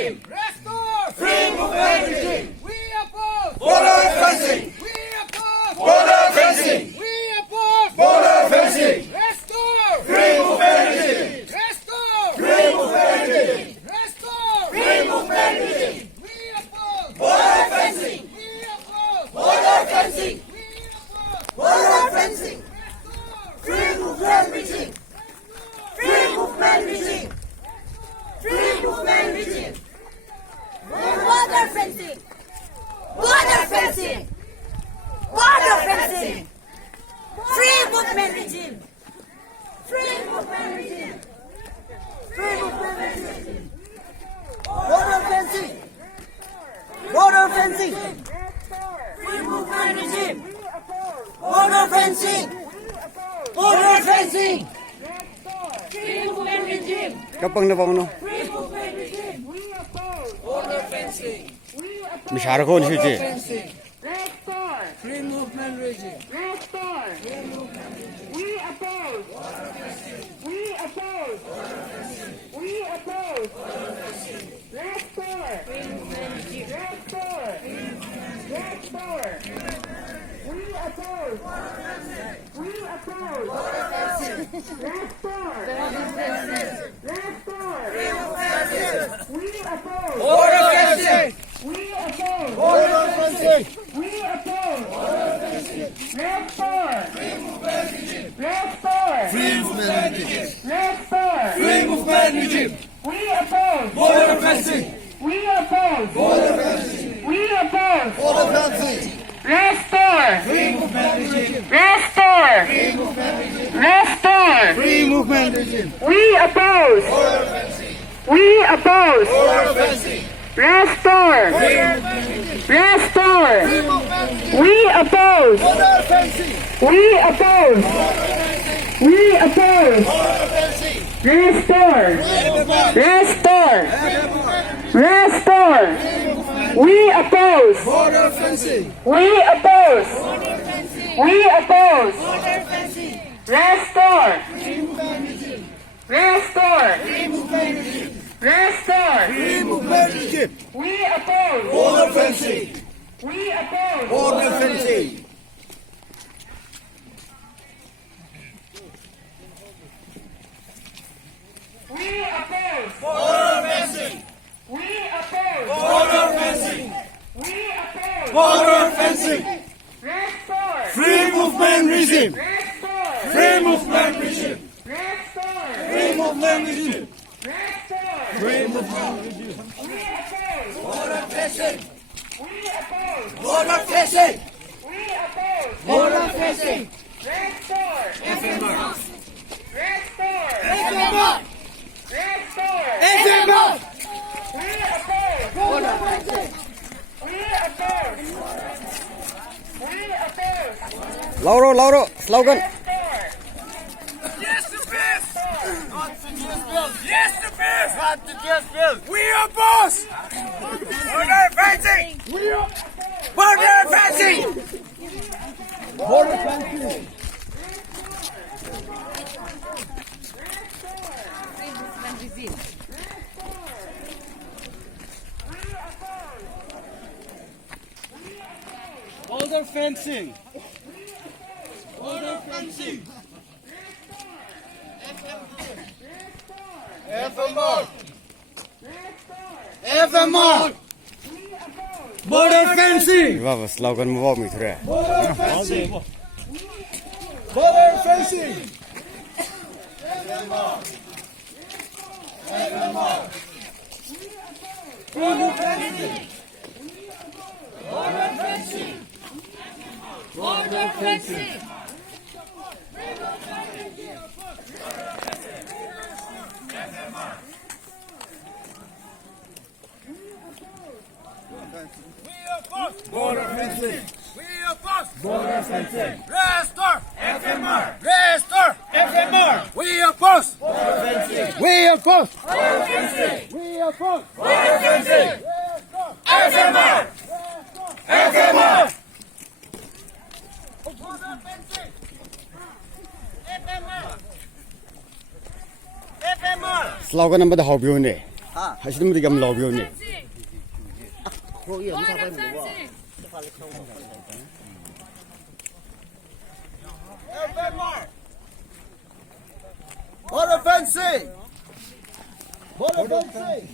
regime. Restore Free movement regime. We oppose Border fencing. We oppose Border fencing. We oppose Border fencing. Restore Free movement regime. Restore Free movement regime. Restore Free movement regime. We oppose Border fencing. We oppose Border fencing. We oppose Border fencing. Restore Free movement regime. Free movement regime. Free movement regime. Border fencing! Border fencing! Border fencing! Free movement regime! Free movement regime! Free movement regime! Border fencing! Border fencing! Free movement regime! Border fencing! Border fencing! Free movement regime! Kapang na bang no? Free movement regime! Border fencing Mishara ko ni siya. Restore! Free movement regime Restore! We oppose! We oppose! We oppose! Restore! Restore! Restore! We oppose! We oppose! Restore! Restore! We oppose! Border fencing We oppose! Border fencing We oppose! Restore! Restore! Free movement regime. Restore! Free movement regime. We oppose! Border fencing. We oppose! Border fencing. We oppose! Border fencing. Restore! Free movement regime. Restore! Free movement regime. Restore! Free movement regime. We oppose! Border fencing. We oppose! Border fencing. Restore! Restore! We oppose! Border fencing. We oppose! We oppose! Border fencing. Restore! Restore! Restore! We oppose! Border fencing. We oppose! We oppose! Restore! Restore! Restore! Free movement regime. We oppose! Border fencing. We oppose! Border fencing. We oppose! Border fencing. We oppose! Border fencing. We oppose! Border fencing. Restore! Free movement regime. Restore! Free movement regime. Restore! Free movement regime. Restore! Free movement regime. We oppose! Border fencing. We oppose! Border fencing. We oppose! Border fencing. Restore! FMR. Restore! FMR. Restore! FMR. We oppose! Border fencing. We oppose! We oppose! Lauro, slogan. Restore! Yes to peace Not to just build Yes to peace Not to just build We oppose Border fencing Border fencing Border fencing. Border fencing Border fencing FMR. FMR. Border fencing. Iba slogan mo ba mi thre? Border fencing. Border fencing. FMR. FMR. Border fencing. Border fencing. Border fencing. We oppose Border fencing. We oppose Border fencing. Restore FMR. Restore FMR. We oppose Border fencing. We oppose Border fencing. We oppose Border fencing. FMR. FMR. Border fencing FMR Slogan number the hobby ne. 하시는 분들이 한번 나오비오니. Border fencing. Border fencing.